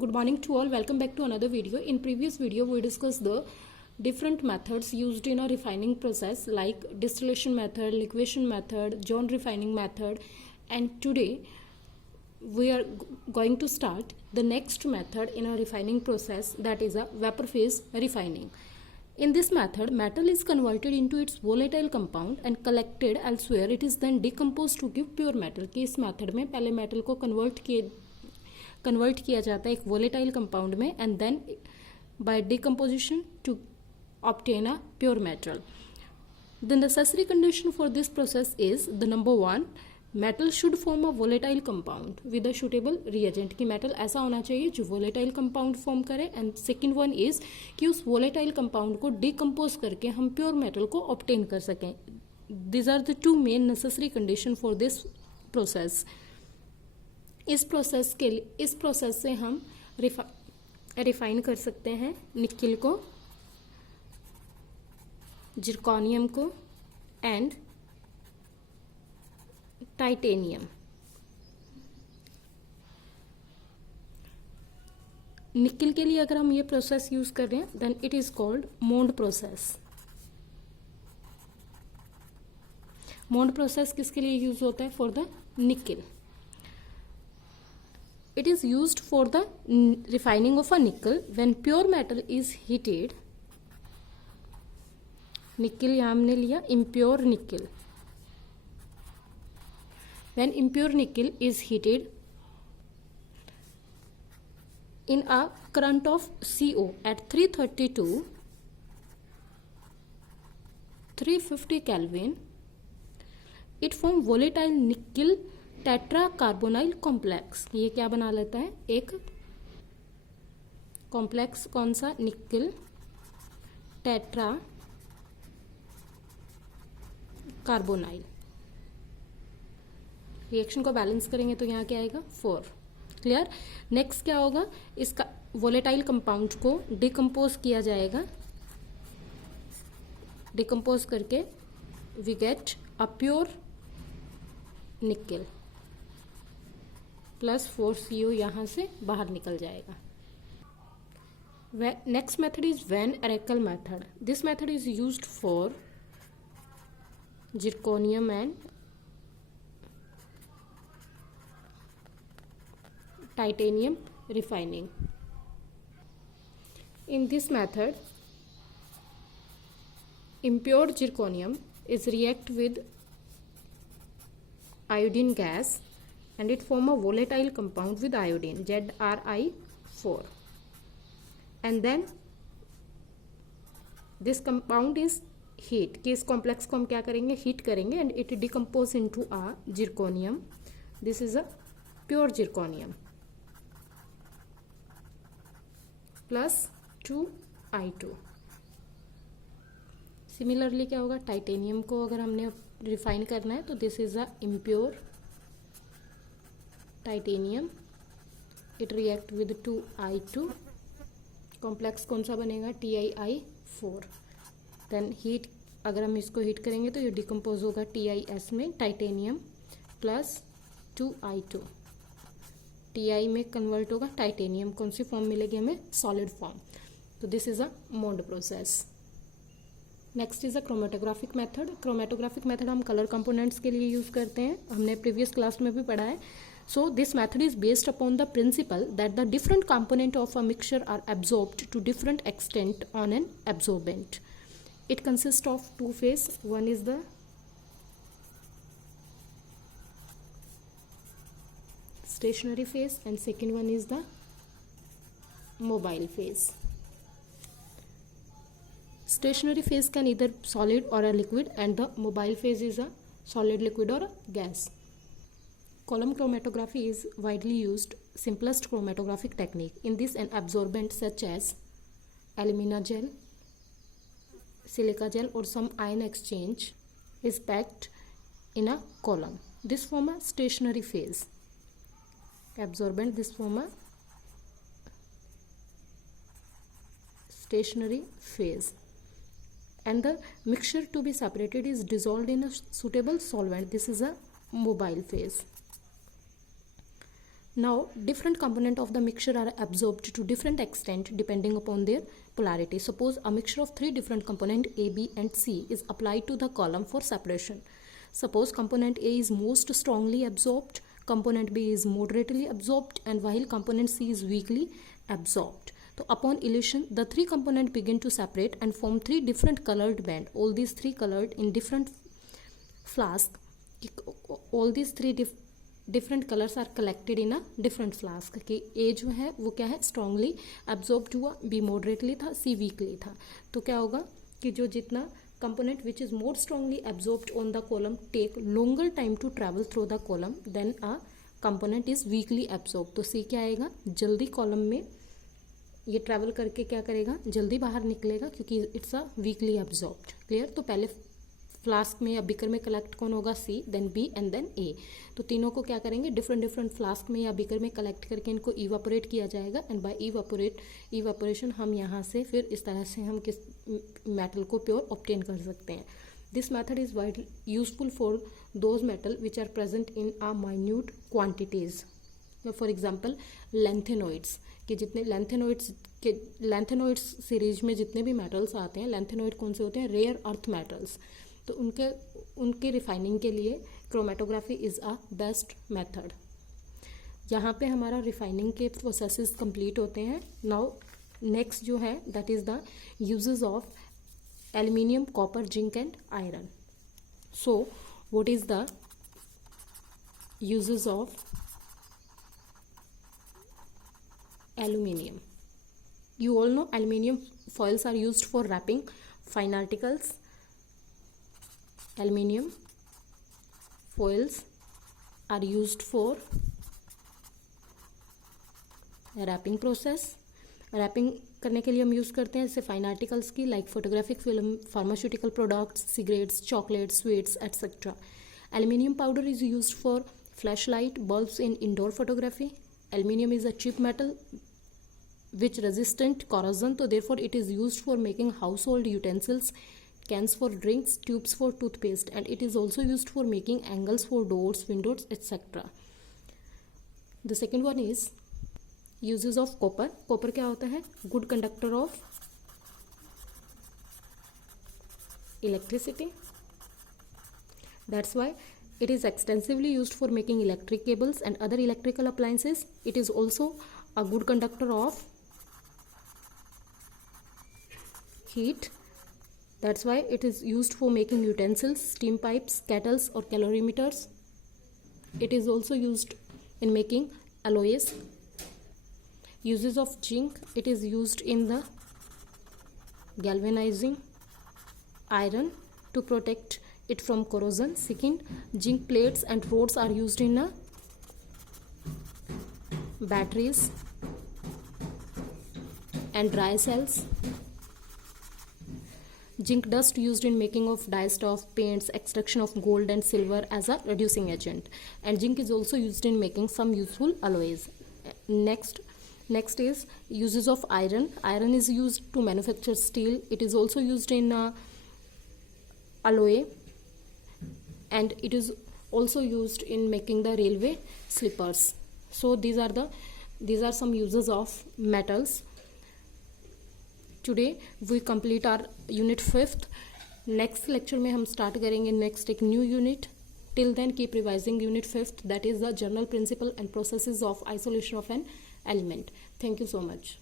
Good morning to all. Welcome back to another video. In previous video we discussed the different methods used in a refining process like distillation method, liquefaction method, John refining method, and today we are going to start the next method in a refining process, that is a vapor phase refining. In this method, metal is converted into its volatile compound and collected elsewhere. It is then decomposed to give pure metal. कि इस method में पहले metal को convert किया जाता है एक volatile compound में and then by decomposition to obtain a pure metal. The necessary condition for this process is the number 1, metal should form a volatile compound with a suitable reagent. कि metal ऐसा होना चाहिए जो volatile compound form करे. And second one is कि उस volatile compound को decompose करके हम प्योर मेटल को ऑब्टेन कर सकें. This are the two main necessary condition for this process. इस प्रोसेस से हम रिफाइन कर सकते हैं निकिल को, जिरकोनियम को एंड टाइटेनियम. निकिल के लिए अगर हम ये प्रोसेस यूज कर रहे हैं then it is called Mond process. Mond process किसके लिए यूज होता है? For the nickel. It is used for the refining of a nickel when pure metal is heated. Nickel यहाँ हमने लिया impure nickel. When impure nickel is heated in a current of CO at 350 Kelvin, it forms volatile nickel tetra carbonyl complex. ये क्या बना लेता है? एक complex. कौन सा? Nickel tetra carbonyl. रिएक्शन को बैलेंस करेंगे तो यहाँ क्या आएगा? 4. क्लियर. नेक्स्ट क्या होगा? इसका वोलेटाइल कंपाउंड को डिकम्पोज किया जाएगा. डिकम्पोज करके we get a pure nickel plus 4CO यहाँ से बाहर निकल जाएगा. Next method is van Arkel method. This method is used for zirconium and titanium refining. In this method, impure zirconium is react with iodine gas and it form a volatile compound with iodine, ZrI4. And then this compound is heat. कि इस complex को हम क्या करेंगे? Heat करेंगे and it decompose into a zirconium. This is a pure zirconium plus 2I2. Similarly क्या होगा? Titanium को अगर हमने रिफाइन करना है तो this is a impure titanium. It react with 2I2. Complex कौन सा बनेगा? TiI4. देन हीट, अगर हम इसको हीट करेंगे तो ये डिकम्पोज होगा TiS में, टाइटेनियम प्लस 2I2. Ti में कन्वर्ट होगा टाइटेनियम. कौन सी फॉर्म मिलेगी हमें? Solid form. तो this is a Mond process. Next is a chromatographic method. Chromatographic method हम कलर कंपोनेंट्स के लिए यूज करते हैं. हमने प्रीवियस क्लास में भी पढ़ा है. So this method is based upon the principle that the different component of a mixture are absorbed to different extent on an absorbent. It consist of 2 phase. One is the stationary phase and second one is the mobile phase. Stationary phase can either solid or a liquid and the mobile phase is a solid, liquid or a gas. Column chromatography is widely used simplest chromatographic technique. In this, an absorbent such as alumina gel, silica gel or some ion exchange is packed in a column. This form a stationary phase. Absorbent, this form a stationary phase, and the mixture to be separated is dissolved in a suitable solvent. This is a mobile phase. Now different component of the mixture are absorbed to different extent depending upon their polarity. Suppose a mixture of three different component A, B and C is applied to the column for separation. Suppose component A is most strongly absorbed, component B is moderately absorbed, and while component C is weakly absorbed. So upon elution, the three components begin to separate and form three different colored band. All these three colored in different flask. All these three different colors are collected in a different flask. कि A जो है वो क्या है, strongly absorbed हुआ, B moderately था, C weakly था. तो क्या होगा कि जो जितना component which is more strongly absorbed on the column take longer time to travel through the column than a component is weakly absorbed. तो C क्या आएगा, जल्दी कॉलम में ये ट्रैवल करके क्या करेगा, जल्दी बाहर निकलेगा क्योंकि it's a weekly absorbed. Clear. तो पहले फ्लास्क में या बिकर में कलेक्ट कौन होगा, सी, देन बी एंड देन ए. तो तीनों को क्या करेंगे, डिफरेंट डिफरेंट फ्लास्क में या बिकर में कलेक्ट करके इनको इवापोरेट किया जाएगा. एंड बाय इवापोरेशन हम यहाँ से फिर इस तरह से हम किस मेटल को प्योर ऑब्टेन कर सकते हैं. This method is wide useful for those metal which are present in a minute quantities. For example lanthanoids, कि जितने लेंथेनोइड्स सीरीज में जितने भी मेटल्स आते हैं, लेंथेनोइड कौन से होते हैं, रेयर अर्थ मेटल्स. तो उनके रिफाइनिंग के लिए chromatography is a best method. यहाँ पे हमारा रिफाइनिंग के प्रोसेसेस कंप्लीट होते हैं. नाउ नेक्स्ट जो है that is the uses of aluminium, copper, zinc and iron. So what is the uses of aluminium? You all know aluminium foils are used for wrapping fine articles. Aluminium foils are used for wrapping process. Wrapping करने के लिए हम use करते हैं जैसे fine articles की, like photographic film, pharmaceutical products, cigarettes, chocolates, sweets etcetera. Aluminium powder is used for flashlight bulbs in indoor photography. Aluminium is a cheap metal which resistant corrosion, so therefore it is used for making household utensils, cans for drinks, tubes for toothpaste, and it is also used for making angles for doors, windows, etc. The second one is uses of copper. Copper क्या होता है, good conductor of electricity. That's why it is extensively used for making electric cables and other electrical appliances. It is also a good conductor of heat. That's why it is used for making utensils, steam pipes, kettles or calorimeters. It is also used in making alloys. Uses of zinc. It is used in the galvanizing iron to protect it from corrosion. Second, zinc plates and rods are used in batteries and dry cells. Zinc dust used in making of dye stuff, paints, extraction of gold and silver as a reducing agent. And zinc is also used in making some useful alloys. Next is uses of iron. Iron is used to manufacture steel. It is also used in alloy, and it is also used in making the railway slippers. So these are some uses of metals. Today we complete our unit 5th. Next lecture में हम start करेंगे next एक new unit. Till then keep revising unit 5th, that is the general principle and processes of isolation of an element. Thank you so much.